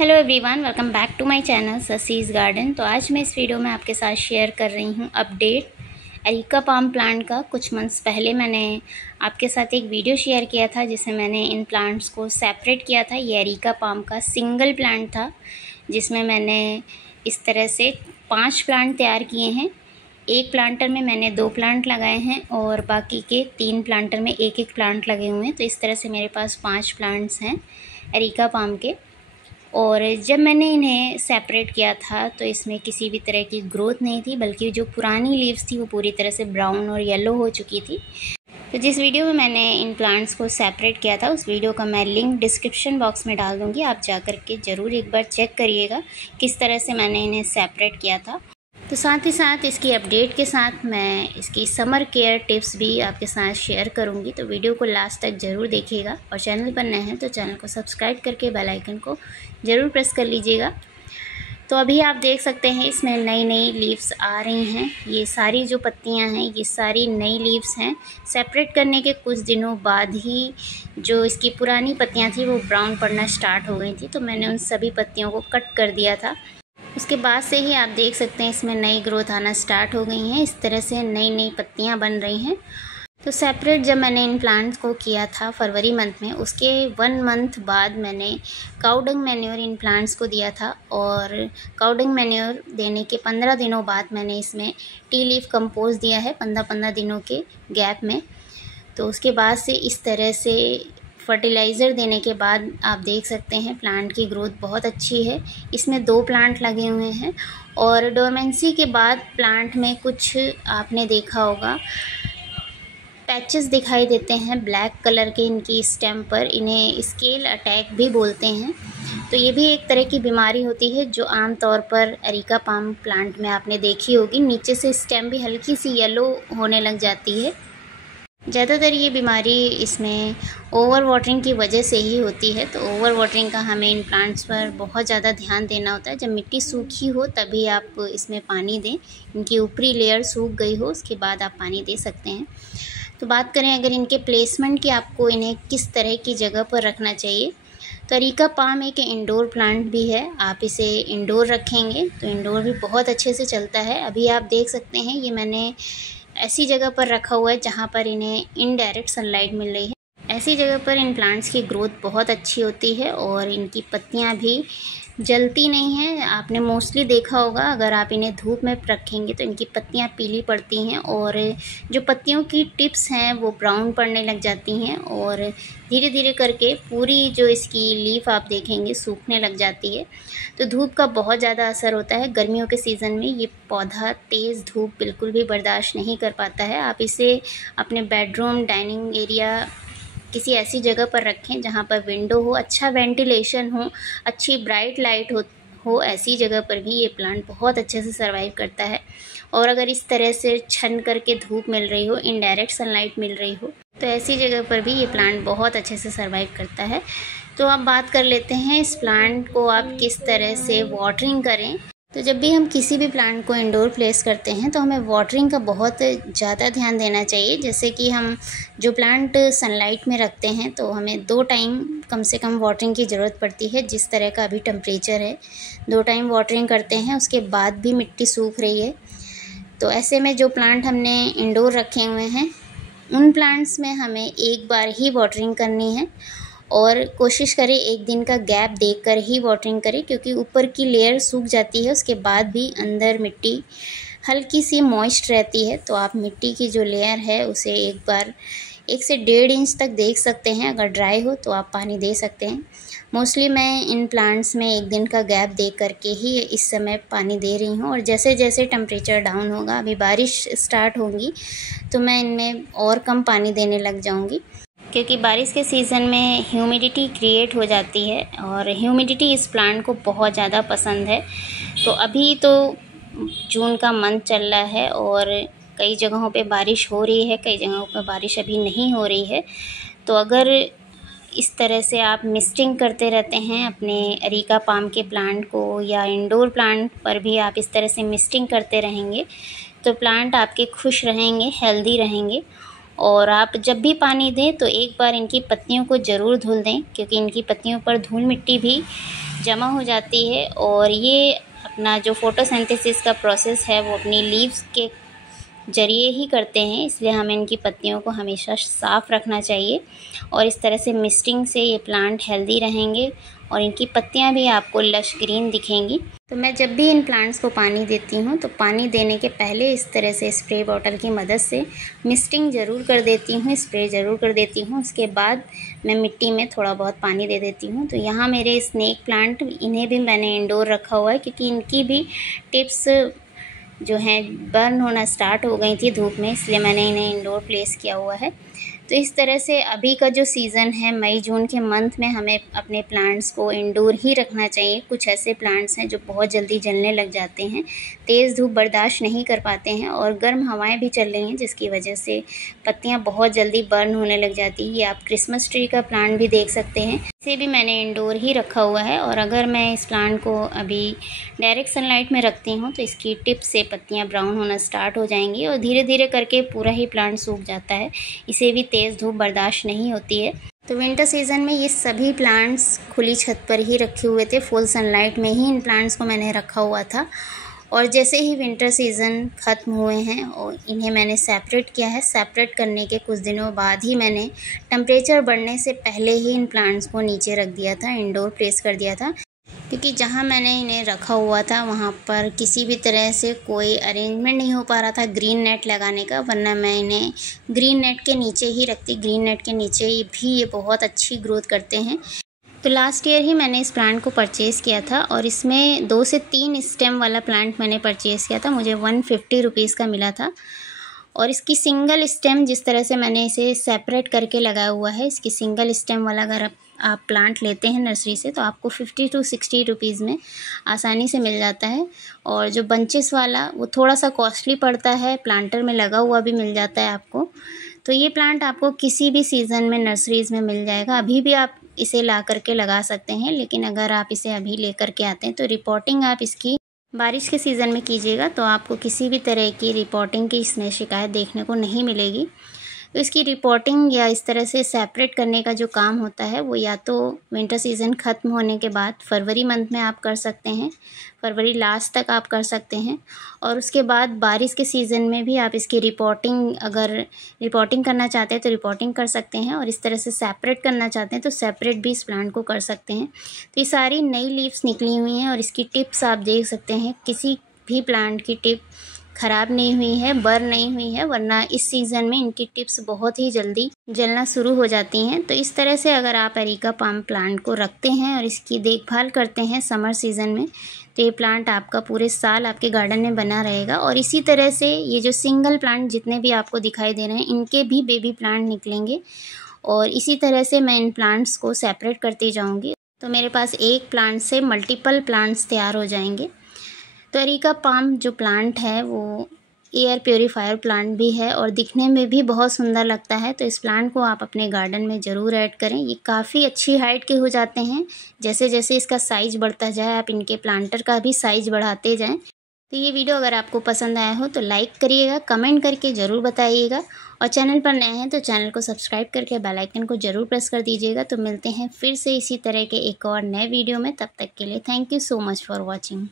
Hello everyone, welcome back to my channel Sasi's garden. तो आज मैं इस वीडियो में आपके साथ शेयर कर रही हूँ अपडेट एरिका पाम प्लांट का। कुछ मंथ्स पहले मैंने आपके साथ एक वीडियो शेयर किया था जिसमें मैंने इन प्लांट्स को सेपरेट किया था। ये एरिका पाम का सिंगल प्लांट था जिसमें मैंने इस तरह से 5 प्लांट तैयार किए हैं। एक प्लांटर में मैंने 2 प्लांट लगाए हैं और बाकी के 3 प्लांटर में एक एक प्लांट लगे हुए हैं। तो इस तरह से मेरे पास 5 प्लांट्स हैं एरिका पाम के। और जब मैंने इन्हें सेपरेट किया था तो इसमें किसी भी तरह की ग्रोथ नहीं थी, बल्कि जो पुरानी लीव्स थी वो पूरी तरह से ब्राउन और येलो हो चुकी थी। तो जिस वीडियो में मैंने इन प्लांट्स को सेपरेट किया था उस वीडियो का मैं लिंक डिस्क्रिप्शन बॉक्स में डाल दूँगी, आप जा कर के ज़रूर एक बार चेक करिएगा किस तरह से मैंने इन्हें सेपरेट किया था। तो साथ ही साथ इसकी अपडेट के साथ मैं इसकी समर केयर टिप्स भी आपके साथ शेयर करूंगी। तो वीडियो को लास्ट तक ज़रूर देखिएगा और चैनल पर नए हैं तो चैनल को सब्सक्राइब करके बेल आइकन को ज़रूर प्रेस कर लीजिएगा। तो अभी आप देख सकते हैं इसमें नई नई लीव्स आ रही हैं। ये सारी जो पत्तियां हैं ये सारी नई लीव्स हैं। सेपरेट करने के कुछ दिनों बाद ही जो इसकी पुरानी पत्तियाँ थी वो ब्राउन पड़ना स्टार्ट हो गई थी, तो मैंने उन सभी पत्तियों को कट कर दिया था। उसके बाद से ही आप देख सकते हैं इसमें नई ग्रोथ आना स्टार्ट हो गई हैं। इस तरह से नई नई पत्तियां बन रही हैं। तो सेपरेट जब मैंने इन प्लांट्स को किया था फरवरी मंथ में, उसके 1 मंथ बाद मैंने काउडंग मैन्योर इन प्लांट्स को दिया था और काउडंग मैन्योर देने के 15 दिनों बाद मैंने इसमें टी लीफ कंपोस्ट दिया है 15-15 दिनों के गैप में। तो उसके बाद से इस तरह से फर्टिलाइज़र देने के बाद आप देख सकते हैं प्लांट की ग्रोथ बहुत अच्छी है। इसमें 2 प्लांट लगे हुए हैं और डोरमेंसी के बाद प्लांट में कुछ आपने देखा होगा पैचेस दिखाई देते हैं ब्लैक कलर के इनकी स्टेम पर। इन्हें स्केल अटैक भी बोलते हैं। तो ये भी एक तरह की बीमारी होती है जो आमतौर पर एरिका पाम प्लांट में आपने देखी होगी। नीचे से स्टेम भी हल्की सी येलो होने लग जाती है। ज़्यादातर ये बीमारी इसमें ओवर वाटरिंग की वजह से ही होती है। तो ओवर वाटरिंग का हमें इन प्लांट्स पर बहुत ज़्यादा ध्यान देना होता है। जब मिट्टी सूखी हो तभी आप इसमें पानी दें। इनकी ऊपरी लेयर सूख गई हो उसके बाद आप पानी दे सकते हैं। तो बात करें अगर इनके प्लेसमेंट की, आपको इन्हें किस तरह की जगह पर रखना चाहिए, तो एरिका पाम एक इंडोर प्लांट भी है। आप इसे इंडोर रखेंगे तो इंडोर भी बहुत अच्छे से चलता है। अभी आप देख सकते हैं ये मैंने ऐसी जगह पर रखा हुआ है जहाँ पर इन्हें इनडायरेक्ट सनलाइट मिल रही है। ऐसी जगह पर इन प्लांट्स की ग्रोथ बहुत अच्छी होती है और इनकी पत्तियाँ भी जलती नहीं हैं। आपने मोस्टली देखा होगा अगर आप इन्हें धूप में रखेंगे तो इनकी पत्तियाँ पीली पड़ती हैं और जो पत्तियों की टिप्स हैं वो ब्राउन पड़ने लग जाती हैं और धीरे धीरे करके पूरी जो इसकी लीफ आप देखेंगे सूखने लग जाती है। तो धूप का बहुत ज़्यादा असर होता है। गर्मियों के सीज़न में ये पौधा तेज़ धूप बिल्कुल भी बर्दाश्त नहीं कर पाता है। आप इसे अपने बेडरूम, डाइनिंग एरिया किसी ऐसी जगह पर रखें जहाँ पर विंडो हो, अच्छा वेंटिलेशन हो, अच्छी ब्राइट लाइट हो ऐसी जगह पर भी ये प्लांट बहुत अच्छे से सर्वाइव करता है। और अगर इस तरह से छन करके धूप मिल रही हो, इनडायरेक्ट सनलाइट मिल रही हो, तो ऐसी जगह पर भी ये प्लांट बहुत अच्छे से सर्वाइव करता है। तो अब बात कर लेते हैं इस प्लांट को आप किस तरह से वाटरिंग करें। तो जब भी हम किसी भी प्लांट को इंडोर प्लेस करते हैं तो हमें वाटरिंग का बहुत ज़्यादा ध्यान देना चाहिए। जैसे कि हम जो प्लांट सनलाइट में रखते हैं तो हमें 2 टाइम कम से कम वाटरिंग की ज़रूरत पड़ती है। जिस तरह का अभी टेम्परेचर है 2 टाइम वाटरिंग करते हैं, उसके बाद भी मिट्टी सूख रही है। तो ऐसे में जो प्लांट हमने इंडोर रखे हुए हैं उन प्लांट्स में हमें एक बार ही वाटरिंग करनी है और कोशिश करें 1 दिन का गैप देकर ही वाटरिंग करें, क्योंकि ऊपर की लेयर सूख जाती है उसके बाद भी अंदर मिट्टी हल्की सी मॉइस्ट रहती है। तो आप मिट्टी की जो लेयर है उसे एक बार 1 से 1.5 इंच तक देख सकते हैं। अगर ड्राई हो तो आप पानी दे सकते हैं। मोस्टली मैं इन प्लांट्स में 1 दिन का गैप दे करके ही इस समय पानी दे रही हूँ। और जैसे जैसे टेम्परेचर डाउन होगा, अभी बारिश स्टार्ट होगी तो मैं इनमें और कम पानी देने लग जाऊँगी, क्योंकि बारिश के सीज़न में ह्यूमिडिटी क्रिएट हो जाती है और ह्यूमिडिटी इस प्लांट को बहुत ज़्यादा पसंद है। तो अभी तो जून का मंथ चल रहा है और कई जगहों पे बारिश हो रही है, कई जगहों पे बारिश अभी नहीं हो रही है। तो अगर इस तरह से आप मिस्टिंग करते रहते हैं अपने एरिका पाम के प्लांट को, या इंडोर प्लांट पर भी आप इस तरह से मिस्टिंग करते रहेंगे, तो प्लांट आपके खुश रहेंगे, हेल्दी रहेंगे और आप जब भी पानी दें तो एक बार इनकी पत्तियों को ज़रूर धुल दें, क्योंकि इनकी पत्तियों पर धूल मिट्टी भी जमा हो जाती है और ये अपना जो फोटोसिंथेसिस का प्रोसेस है वो अपनी लीव्स के ज़रिए ही करते हैं, इसलिए हमें इनकी पत्तियों को हमेशा साफ़ रखना चाहिए। और इस तरह से मिस्टिंग से ये प्लांट हेल्दी रहेंगे और इनकी पत्तियां भी आपको लश ग्रीन दिखेंगी। तो मैं जब भी इन प्लांट्स को पानी देती हूँ तो पानी देने के पहले इस तरह से स्प्रे बॉटल की मदद से मिस्टिंग ज़रूर कर देती हूँ, स्प्रे ज़रूर कर देती हूँ। उसके बाद मैं मिट्टी में थोड़ा बहुत पानी दे देती हूँ। तो यहाँ मेरे स्नेक प्लांट, इन्हें भी मैंने इंडोर रखा हुआ है, क्योंकि इनकी भी टिप्स जो हैं बर्न होना स्टार्ट हो गई थी धूप में, इसलिए मैंने इन्हें इंडोर प्लेस किया हुआ है। तो इस तरह से अभी का जो सीज़न है मई जून के मंथ में हमें अपने प्लांट्स को इंडोर ही रखना चाहिए। कुछ ऐसे प्लांट्स हैं जो बहुत जल्दी जलने लग जाते हैं, तेज़ धूप बर्दाश्त नहीं कर पाते हैं और गर्म हवाएं भी चल रही हैं, जिसकी वजह से पत्तियां बहुत जल्दी बर्न होने लग जाती है। ये आप क्रिसमस ट्री का प्लांट भी देख सकते हैं, इसे भी मैंने इंडोर ही रखा हुआ है। और अगर मैं इस प्लांट को अभी डायरेक्ट सनलाइट में रखती हूँ तो इसकी टिप से पत्तियाँ ब्राउन होना स्टार्ट हो जाएंगी और धीरे धीरे करके पूरा ही प्लांट सूख जाता है। इसे भी तेज़ धूप बर्दाश्त नहीं होती है। तो विंटर सीज़न में ये सभी प्लांट्स खुली छत पर ही रखे हुए थे, फुल सनलाइट में ही इन प्लांट्स को मैंने रखा हुआ था। और जैसे ही विंटर सीज़न ख़त्म हुए हैं और इन्हें मैंने सेपरेट किया है, सेपरेट करने के कुछ दिनों बाद ही मैंने टेम्परेचर बढ़ने से पहले ही इन प्लांट्स को नीचे रख दिया था, इंडोर प्लेस कर दिया था, क्योंकि जहाँ मैंने इन्हें रखा हुआ था वहाँ पर किसी भी तरह से कोई अरेंजमेंट नहीं हो पा रहा था ग्रीन नेट लगाने का, वरना मैं इन्हें ग्रीन नेट के नीचे ही रखती। ग्रीन नेट के नीचे भी ये बहुत अच्छी ग्रोथ करते हैं। तो लास्ट ईयर ही मैंने इस प्लांट को परचेज़ किया था और इसमें 2 से 3 स्टेम वाला प्लांट मैंने परचेज़ किया था, मुझे 150 रुपीज़ का मिला था। और इसकी सिंगल स्टेम जिस तरह से मैंने इसे सेपरेट करके लगाया हुआ है, इसकी सिंगल स्टेम वाला अगर आप प्लांट लेते हैं नर्सरी से तो आपको 50 to 60 रुपीज़ में आसानी से मिल जाता है। और जो बंचेस वाला वो थोड़ा सा कॉस्टली पड़ता है, प्लांटर में लगा हुआ भी मिल जाता है आपको। तो ये प्लांट आपको किसी भी सीज़न में नर्सरीज़ में मिल जाएगा, अभी भी आप इसे ला करके लगा सकते हैं। लेकिन अगर आप इसे अभी लेकर के आते हैं तो रिपोर्टिंग आप इसकी बारिश के सीज़न में कीजिएगा, तो आपको किसी भी तरह की रिपोर्टिंग की इसमें शिकायत देखने को नहीं मिलेगी। तो इसकी रिपोर्टिंग या इस तरह से सेपरेट करने का जो काम होता है वो या तो विंटर सीज़न ख़त्म होने के बाद फरवरी मंथ में आप कर सकते हैं, फरवरी लास्ट तक आप कर सकते हैं। और उसके बाद बारिश के सीज़न में भी आप इसकी रिपोर्टिंग, अगर रिपोर्टिंग करना चाहते हैं तो रिपोर्टिंग कर सकते हैं, और इस तरह से सेपरेट करना चाहते हैं तो सेपरेट भी इस प्लांट को कर सकते हैं। तो ये सारी नई लीव्स निकली हुई हैं और इसकी टिप्स आप देख सकते हैं, किसी भी प्लांट की टिप ख़राब नहीं हुई है, बर्न नहीं हुई है, वरना इस सीज़न में इनकी टिप्स बहुत ही जल्दी जलना शुरू हो जाती हैं। तो इस तरह से अगर आप एरिका पाम प्लांट को रखते हैं और इसकी देखभाल करते हैं समर सीज़न में, तो ये प्लांट आपका पूरे साल आपके गार्डन में बना रहेगा। और इसी तरह से ये जो सिंगल प्लांट जितने भी आपको दिखाई दे रहे हैं, इनके भी बेबी प्लांट निकलेंगे और इसी तरह से मैं इन प्लांट्स को सेपरेट करती जाऊँगी, तो मेरे पास एक प्लांट से मल्टीपल प्लांट्स तैयार हो जाएंगे। तो एरिका पाम जो प्लांट है वो एयर प्योरीफायर प्लांट भी है और दिखने में भी बहुत सुंदर लगता है। तो इस प्लांट को आप अपने गार्डन में ज़रूर ऐड करें। ये काफ़ी अच्छी हाइट के हो जाते हैं, जैसे जैसे इसका साइज़ बढ़ता जाए आप इनके प्लांटर का भी साइज़ बढ़ाते जाएं। तो ये वीडियो अगर आपको पसंद आया हो तो लाइक करिएगा, कमेंट करके ज़रूर बताइएगा, और चैनल पर नए हैं तो चैनल को सब्सक्राइब करके बेल आइकन को ज़रूर प्रेस कर दीजिएगा। तो मिलते हैं फिर से इसी तरह के एक और नए वीडियो में, तब तक के लिए thank you so much for watching.